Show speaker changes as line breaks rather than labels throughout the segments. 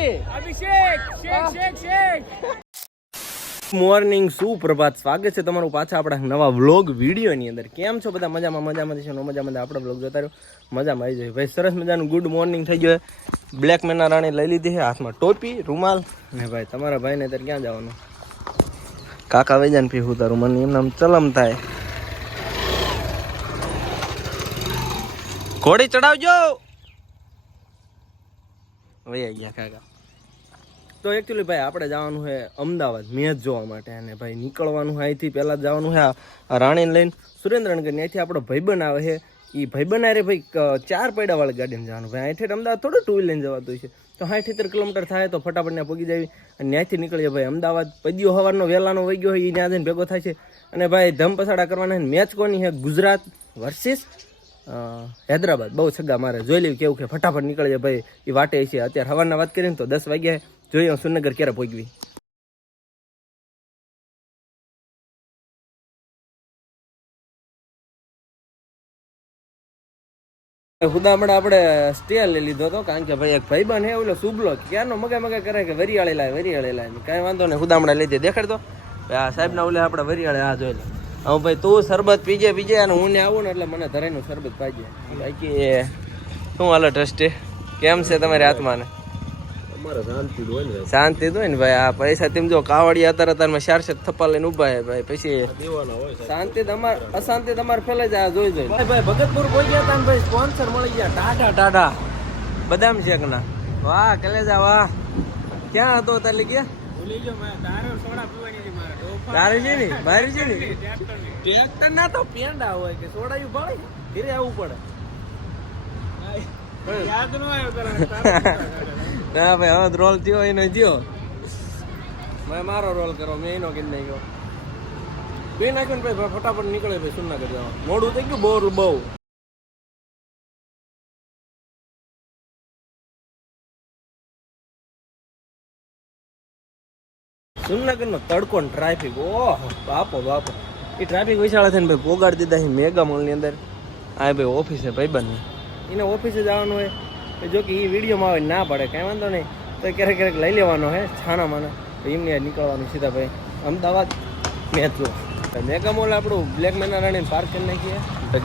અભિષેક શેક શેક શેક.
Morning સુપ્રભાત. સ્વાગત છે તમારું પાછા આપણા નવા વ્લોગ વિડીયોની અંદર. કેમ છો બધા? મજામાં મજામાં છે. મજામાં આપણા વ્લોગ જોતા રહ્યો. મજામાં આવી જાય. ભાઈ સરસ મજાનું ગુડ મોર્નિંગ થઈ ગયો બ્લેક મેના રાણી લઈ લીધી છે હાથમાં ટોપી રૂમાલ. ને ભાઈ તમારા ભાઈને અત્યારે ક્યાં જવાનું? કાકા વેજાન પીવું તારું. મને એમ નામ ચલમ થાય. ઘોડી ચડાવજો વૈયા ગયા કાકા. તો એકચ્યુઅલી ભાઈ, આપણે જવાનું છે અમદાવાદ, મેચ જોવા માટે. અને ભાઈ, નીકળવાનું છે અહીંથી. પહેલાં જવાનું છે આ રાણીને લઈને સુરેન્દ્રનગર. ત્યાંથી આપણો ભાઈબંધ આવે છે. એ ભાઈબંધ આરે ભાઈ ચાર પૈડાવાળી ગાડીમાં જવાનું. ભાઈ, અહીંથી અમદાવાદ થોડું ટુ લઈને જવાતું છે. તો સાઠ કિલોમીટર થાય તો ફટાફટ ત્યાં પગી જાય અને ત્યાંથી નીકળીએ ભાઈ, અમદાવાદ. પદ્યો હવારનો વહેલાનો વહી ગયો હોય એ ત્યાં જઈને ભેગો થાય છે. અને ભાઈ ધમ પસાડા કરવાના મેચ કોની છે? ગુજરાત વર્સિસ હૈદરાબાદ. બહુ છગ્ગા મારે. જોઈ લેવું કેવું કે ફટાફટ નીકળે છે ભાઈ. એ વાટે છે. અત્યારે હવારના વાત કરીએ ને તો દસ વાગ્યા જોઈએ સુરનગર ક્યારે પહોંચવી હુદામડા આપણે સ્ટે લઈ લીધો હતો કારણ કે ભાઈ એક ભાઈબંધ હે ઓલો શુભલો ક્યાંનો મગા મગા કરે કે વરિયાળી લાય વરિયાળી લાય કાંઈ વાંધો નહીં હુદામડા લઈ દે દેખાડતો આ સાહેબના ઓલે આપણે વરિયાળે આ જોઈ લે હવે ભાઈ તું શરબત પીજે પીજે અને હું ને આવું ને એટલે મને ધરાઈનું શરબત પાજે બાકી શું હાલો ટ્રસ્ટી કેમ છે તમારી આત્માને શાંતિ તો હોય ને ભાઈ. આ પૈસા તેમ જો કાવડિયા અત્યારે અત્યારમાં ચાર ચાર થપ્પા લઈને ઊભા હે ભાઈ. પછી શાંતિ તમાર અશાંતિ તમારે ફેલાઈ જ આ જોઈ જોઈ. ભાઈ ભાઈ ભગતપુર પહોંચી ગયા તા ભાઈ સ્પોન્સર મળી ગયા. ટાટા ટાટા બદામ શેક ના વાહ કલેજા વાહ. ક્યાં હતો તારે ગયા
ભૂલી ગયો મેં. દારૂ સોડા પીવાની હતી મારે.
તારે છે ને? મારી છે ને? ટ્રેક્ટર ના. તો પેંડા હોય કે સોડાયું ભાઈ ધીરે આવવું પડે.
યાદ ન આવ્યો તારા
ના, ભાઈ, હવે રોલ થયો, એનો થયો. મેં મારો રોલ કરો મેં એનો કીધ નાખ્યો. પી નાખ્યો ને ભાઈ ફટાફટ નીકળે ભાઈ સુન્ના કરી જવા. મોડું થઈ ગયું, બોર બહુ. સુરનગરનો તડકો ને ટ્રાફિક ઓહો, બાપો બાપો. એ ટ્રાફિક વિશાળે થઈને ભાઈ પોગાડી દીધા મેગા મોલની અંદર. આ ભાઈ ઓફિસે ભાઈ ભાઈબંધ એને ઓફિસે જવાનું હોય. તો જો કે એ વિડીયોમાં આવે ના પડે કાંઈ વાંધો નહીં. તો ક્યારેક ક્યારેક લઈ લેવાનો હે છાણામાના તો એમની આ નીકળવાનું સીધા ભાઈ. અમદાવાદ મેચ મેગા મોલ આપણું બ્લેક મેના રાણી પાર્ક કરી નાખીએ.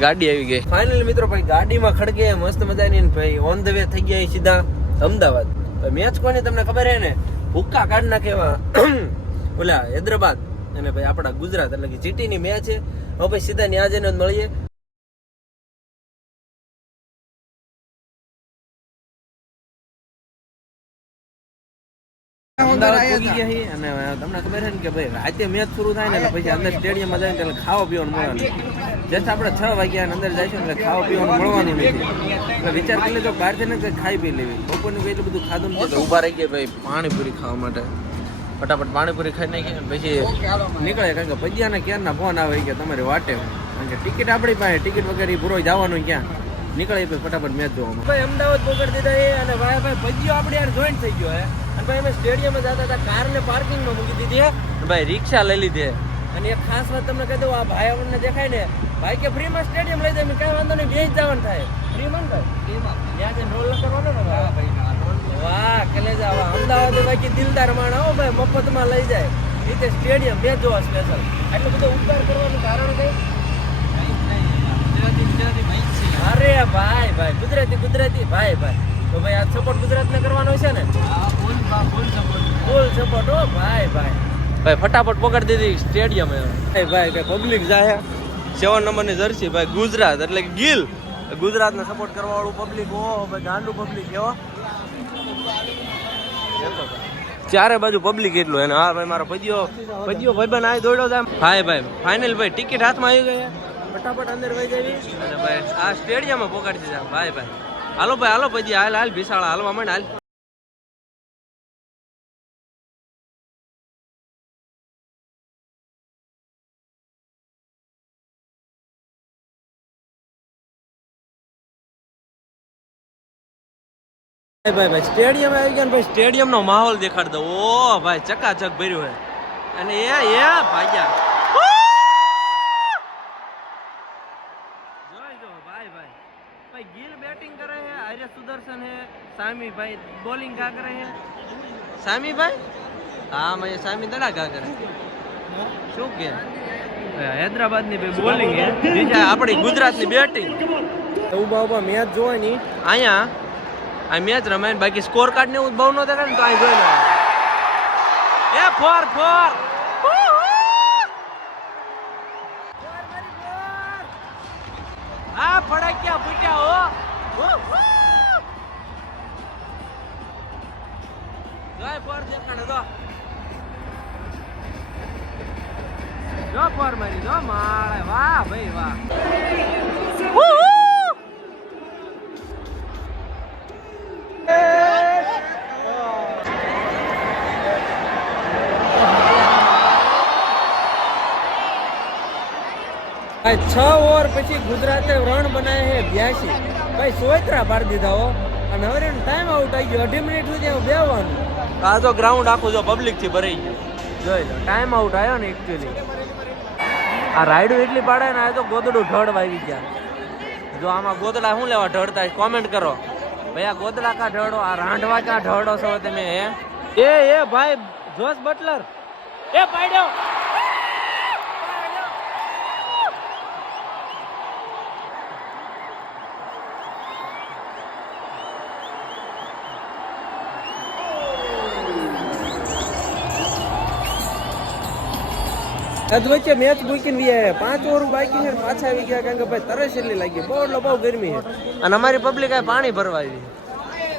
ગાડી આવી ગઈ. ફાઇનલી મિત્રો ભાઈ ગાડીમાં ખડગે મસ્ત મજાની ને ભાઈ ઓન ધ વે થઈ ગયા સીધા અમદાવાદ. મેચ કોની તમને ખબર હે ને? ભૂક્કા કાઢ નાખે એવા ઓલા હૈદરાબાદ. અને ભાઈ આપણા ગુજરાત એટલે કે જીટીની મેચ છે. હવે ભાઈ સીધા ન્યા જઈને જ મળીએ. અમદાવાદ પહોંચી ગયા છીએ અને તમને ખબર છે ને કે ભાઈ રાતે મેચ શરૂ થાય ને એટલે પછી અંદર સ્ટેડિયમમાં જાય એટલે ખાવા પીવાનું મળવાનું જસ્ટ આપણે છ વાગ્યા અંદર જઈશું એટલે ખાવા પીવાનું મળવાનું નથી. એટલે વિચાર કરી લેજો બહારથી ને ખાઈ પી લેવી. બપોરનું એટલું બધું ખાધું નથી ઊભા રહી ગયા ભાઈ પાણીપુરી ખાવા માટે. ફટાફટ પાણીપુરી ખાઈ નાખીએ પછી નીકળે કારણ કે પૈયાના ક્યારના ફોન આવે કે તમારી વાટે. કારણ કે ટિકિટ આપણી પાસે ટિકિટ વગર પૂરો જવાનું ક્યાં? નીકળે પછી ફટાફટ મેચ જોવામાં. ભાઈ અમદાવાદ પકડી દીધા એ અને ભાઈ ભાઈ ભજીયો આપણે યાર જોઈન્ટ થઈ ગયો હે ભાઈ અમે સ્ટેડિયમ જતા હતા કારને પાર્કિંગમાં મૂકી દીધી ભાઈ રિક્ષા લઈ લીધી. અને એક ખાસ વાત તમને કહી દઉં આ ભાઈ આપણને દેખાય ને ભાઈ કે ફ્રીમાં સ્ટેડિયમ લઈ જાય કઈ વાંધો નહીં બે જ જવાનું થાય. ફ્રીમાં ભાઈ? ત્યાં જે રોલ કરવાનો ને ભાઈ? વાહ કલેજા વાહ અમદાવાદ બાકી દિલદાર માણા હો ભાઈ મફતમાં લઈ જાય. રીતે સ્ટેડિયમ બે જોવા સ્પેશિયલ આટલું બધો ઉપકાર કરવાનું કારણ કઈ? અરે ભાઈ ભાઈ ગુજરાતી ગુજરાતી ભાઈ ભાઈ. તો ભાઈ આ સપોર્ટ ગુજરાતને કરવાનો છે ને? ફૂલ સપોર્ટ હો ભાઈ ભાઈ. ભાઈ ફટાફટ પકડી દીધી સ્ટેડિયમ ભાઈ ભાઈ કે પબ્લિક જાય સેવન નંબરની જર્સી ભાઈ ગુજરાત એટલે ગીલ. ગુજરાત ગુજરાતને સપોર્ટ કરવા વાળું પબ્લિક હો ભાઈ ગાંડું પબ્લિક કેવો ચારે બાજુ પબ્લિક એટલું એને. હા ભાઈ મારો પદ્યો પદ્યો ભાઈબંધ આ દોડ્યો છે ભાઈ ભાઈ ફાઇનલ ભાઈ ટિકિટ હાથમાં આવી ગઈ ફટાફટ અંદર વહી જવી અને ભાઈ આ સ્ટેડિયમમાં પોકાડી દીધા. ભાઈ ભાઈ. હાલો ભાઈ હાલો પછી હાલ હાલ ભીસાળા હાલવા માંડ હાલ. ભાઈ ભાઈ સ્ટેડિયમ આવી ગયા ભાઈ સ્ટેડિયમ નો માહોલ દેખાડ દો ઓ ભાઈ ચકાચક ભર્યું હે. અને એ એ ભાગ્યા. ભાઈ ભાઈ. ભાઈ ગિલ બેટિંગ કરે હે આર્ય સુદર્શન હે સામી બોલિંગ કા હે સામી હા મેં સામી દડા કા શું કે? હૈદરાબાદની ભાઈ બોલિંગ હે આપણી ગુજરાતની બેટિંગ ઊભા ઊભા મેચ જોવાની. અહીંયા આ મેચ રમાય બાકી સ્કોર કાર્ડ ને ઉદભવ ન દેખાય ને તો અહીં જોઈ લેવાનું એ ફોર ફોર. આ ફડાક્યા ફૂટ્યા હો? જોય ફોર દેખાડે તો. જો ફોર મારી, જો માળે વાહ ભાઈ, વાહ. ભાઈ છ ઓવર પછી ગુજરાતે રન બનાવ્યા છે બ્યાસી. ભાઈ સોયત્રા પાડી દીધા હો. અને હવે ટાઈમ આઉટ આવી ગયો. અઢી મિનિટ સુધી બેવાનું. આ તો ગ્રાઉન્ડ આખું જો પબ્લિકથી ભરાઈ ગયું. જોઈ લો ટાઈમ આઉટ આવ્યો ને એકચ્યુઅલી આ રાયડું એટલી પાડે ને આ તો ગોદડું ઢળ વાવી ગયા. જો આમાં ગોદડા શું લેવા ઢળતા કોમેન્ટ કરો. ભાઈ આ ગોદડા કા ઢળો આ રાંઢવા કા ઢળો છો તમે હે? એ એ ભાઈ જોસ બટલર. એ પાડ્યો વચ્ચે મેચ મૂકીને આવ્યા પાંચ ઓવર બાકી ને પાછા આવી ગયા કારણ કે ભાઈ તરસ એટલી લાગી. બહુ એટલે બહુ ગરમી છે. અને અમારી પબ્લિક આ પાણી ભરવા આવી.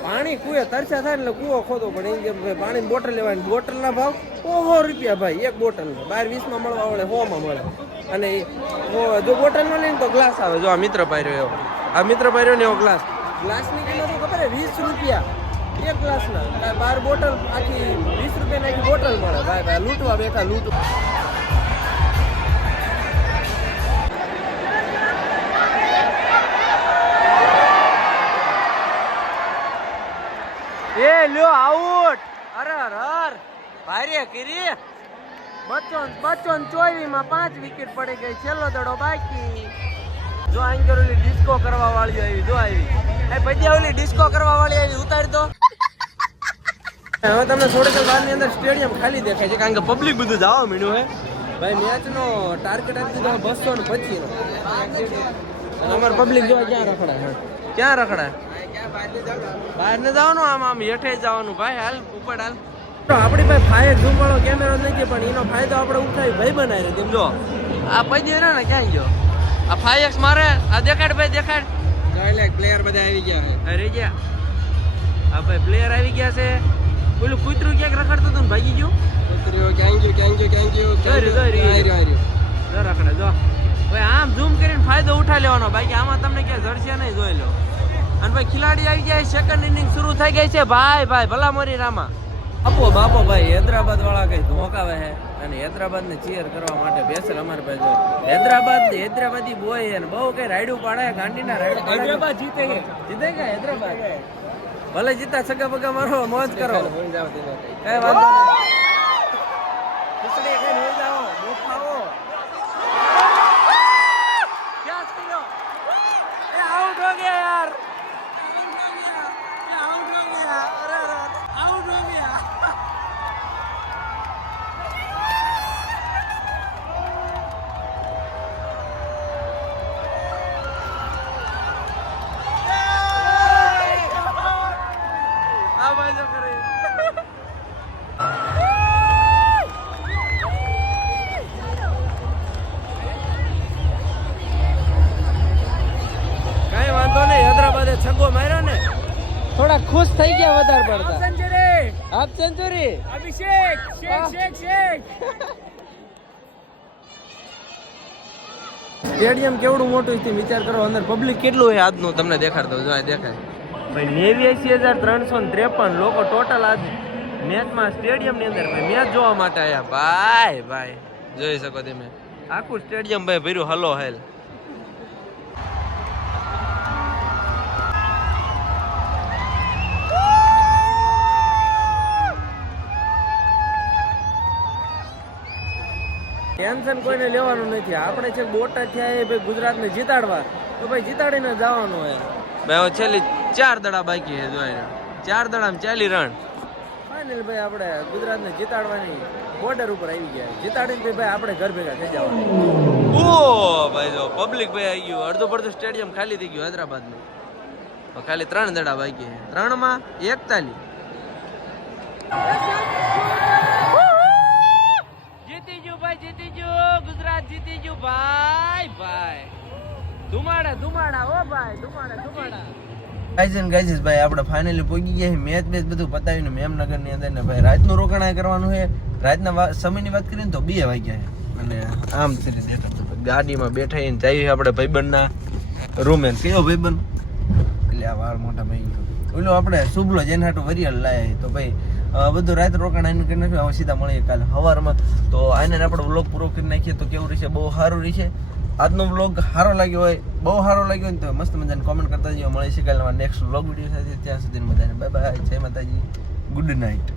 પાણી કુએ તરસા થાય એટલે કુવો ખોદો. પણ એમ કે પાણીની બોટલ લેવાની. બોટલના ભાવ ઓહો રૂપિયા ભાઈ. એક બોટલ બાર વીસમાં મળવા મળે સોમાં મળે. અને જો બોટલ ન લઈને તો ગ્લાસ આવે. જો આ મિત્ર પાર્યો એવો. આ મિત્ર પાર્યો ને એવો ગ્લાસ ગ્લાસની કિંમત ખબર વીસ રૂપિયા. એક ગ્લાસના બાર બોટલ આખી વીસ રૂપિયાની આખી બોટલ મળે. ભાઈ ભાઈ લૂંટવા બેઠા લૂંટવા લ્યો આઉટ અરે હર ભારે કરી. બચ્ચો બચ્ચો ચોવીસમાં પાંચ વિકેટ પડી ગઈ. છેલ્લો દડો બાકી. જો આંગર ઓલી ડિસ્કો કરવા વાળી આવી, જો આવી. એ પછી ઓલી ડિસ્કો કરવા વાળી આવી, ઉતારી દો. હવે તમને થોડીક વારની અંદર સ્ટેડિયમ ખાલી દેખાય છે, કારણ કે પબ્લિક બધું જવા મીણ્યું હે ભાઈ મેચ નો ટાર્ગેટ આપી દીધો, બસો ને પચીસ અમારે પબ્લિક જોવા ક્યાં રખડા ક્યાં રખડા બહાર ને જવાનું આમ આમ હેઠે જ જવાનું. ભાઈ હાલ ઉપર હાલ. તો આપણી પાસે ફાયર ઝૂમ વાળો કેમેરો નથી પણ એનો ફાયદો આપણે ઉઠાવી ભાઈ બનાવી તેમ જો. આ પૈદી ને ક્યાં ગયો? આ ફાઈવ એક્સ મારે આ દેખાડ ભાઈ દેખાડ. પ્લેયર બધા આવી ગયા અરે ગયા. આ ભાઈ પ્લેયર આવી ગયા છે. પેલું કૂતરું ક્યાંક રખડતું હતું ને ભાગી ગયું? જોઈ રહ્યું, જોઈ રહ્યું. જો રખડે જો. ભાઈ આમ ઝૂમ કરીને ફાયદો ઉઠા લેવાનો. બાકી આમાં તમને ક્યાંય જડશે નહીં જોઈ લો. અને ભાઈ ખિલાડી આવી ગયા સેકન્ડ ઇનિંગ શરૂ થઈ ગઈ છે. ભાઈ ભાઈ ભલા મોરી રામા. આપો બાપો ભાઈ હૈદરાબાદ વાળા કઈ ધોકાવે છે? અને હૈદરાબાદ ને ચીયર કરવા માટે બેસેલ અમારે ભાઈ જો. હૈદરાબાદ ને હૈદરાબાદી બોય છે ને બહુ કઈ રાયડું પાડે ગાંડીના રાયડું
હૈદરાબાદ જીતે કે
જીતે કે હૈદરાબાદ? ભલે જીતા સગા બગા મારો મોજ કરો. કઈ વાંધો નહીં.
સેન્ચુરી અભિષેક શેક શેક શેક.
સ્ટેડિયમ કેવડું મોટું છે વિચાર કરો અંદર પબ્લિક કેટલું હોય આજનું? તમને દેખાડતો જો દેખાય. ભાઈ નેવ્યાસી હજાર ત્રણસો ને ત્રેપન લોકો ટોટલ આજ મેચમાં સ્ટેડિયમની અંદર ભાઈ મેચ જોવા માટે આવ્યા ભાઈ ભાઈ જોઈ શકો તમે. આખું સ્ટેડિયમ ભાઈ ભર્યું હલો હેલ. ટેન્શન કોઈને લેવાનું નથી. આપણે છે બોટા થયા એ ભાઈ ગુજરાતને જીતાડવા. તો ભાઈ જીતાડીને જવાનું હોય. ભાઈ છેલ્લી ચાર દડા બાકી છે જોઈને ચાર દડામાં ચાલી રન ફાઇનલ ભાઈ આપણે ગુજરાતને જીતાડવાની બોર્ડર ઉપર આવી ગયા. જીતાડીને ભાઈ આપણે ઘર ભેગા થઈ જવાનું. ઓ ભાઈ જો પબ્લિક ભાઈ આવી ગયું. અડધો પડધું સ્ટેડિયમ ખાલી થઈ ગયું હૈદરાબાદનું. ખાલી ત્રણ દડા બાકી છે. ત્રણમાં એકતાલીસ. જીતી ગયું, ગુજરાત જીતી ગયું. ભાઈ ભાઈ. ધુમાડા ધુમાડા, ઓ ભાઈ, ધુમાડા ધુમાડા. ગાઈઝન ગાઈઝ ભાઈ, આપણે ફાઇનલી પહોંચી ગયા મેચ મેચ બધું પતાવીને મેમનગરની અંદર ને ભાઈ, રાતનું રોકાણ કરવાનું છે. રાતના સમયની વાત કરીએ ને તો બે વાગ્યા છે. અને આમ કરીને ગાડીમાં બેઠા એને જઈએ આપણે ભાઈબંધના રૂમે કયો ભાઈબંધ? એટલે આ વાળ મોટા ભાઈ ઓલો આપણે શુભલો જેના હાટું વરિયલ લાયા તો ભાઈ બધું રાત રોકાણ એને કરી નાખ્યું હવે સીધા મળીએ કાલે સવારમાં તો આને આપણે વ્લોગ પૂરો કરી નાખીએ તો કેવું રહેશે? બહુ સારું રહેશે. આજનો વ્લોગ સારો લાગ્યો હોય, બહુ સારો લાગ્યો હોય તો મસ્ત મજાને કોમેન્ટ કરતા જઈએ મળીએ છીએ કાલે નેક્સ્ટ વ્લોગ વીડિયો સાથે. ત્યાં સુધી બધાને બાય બાય જય માતાજી. Good night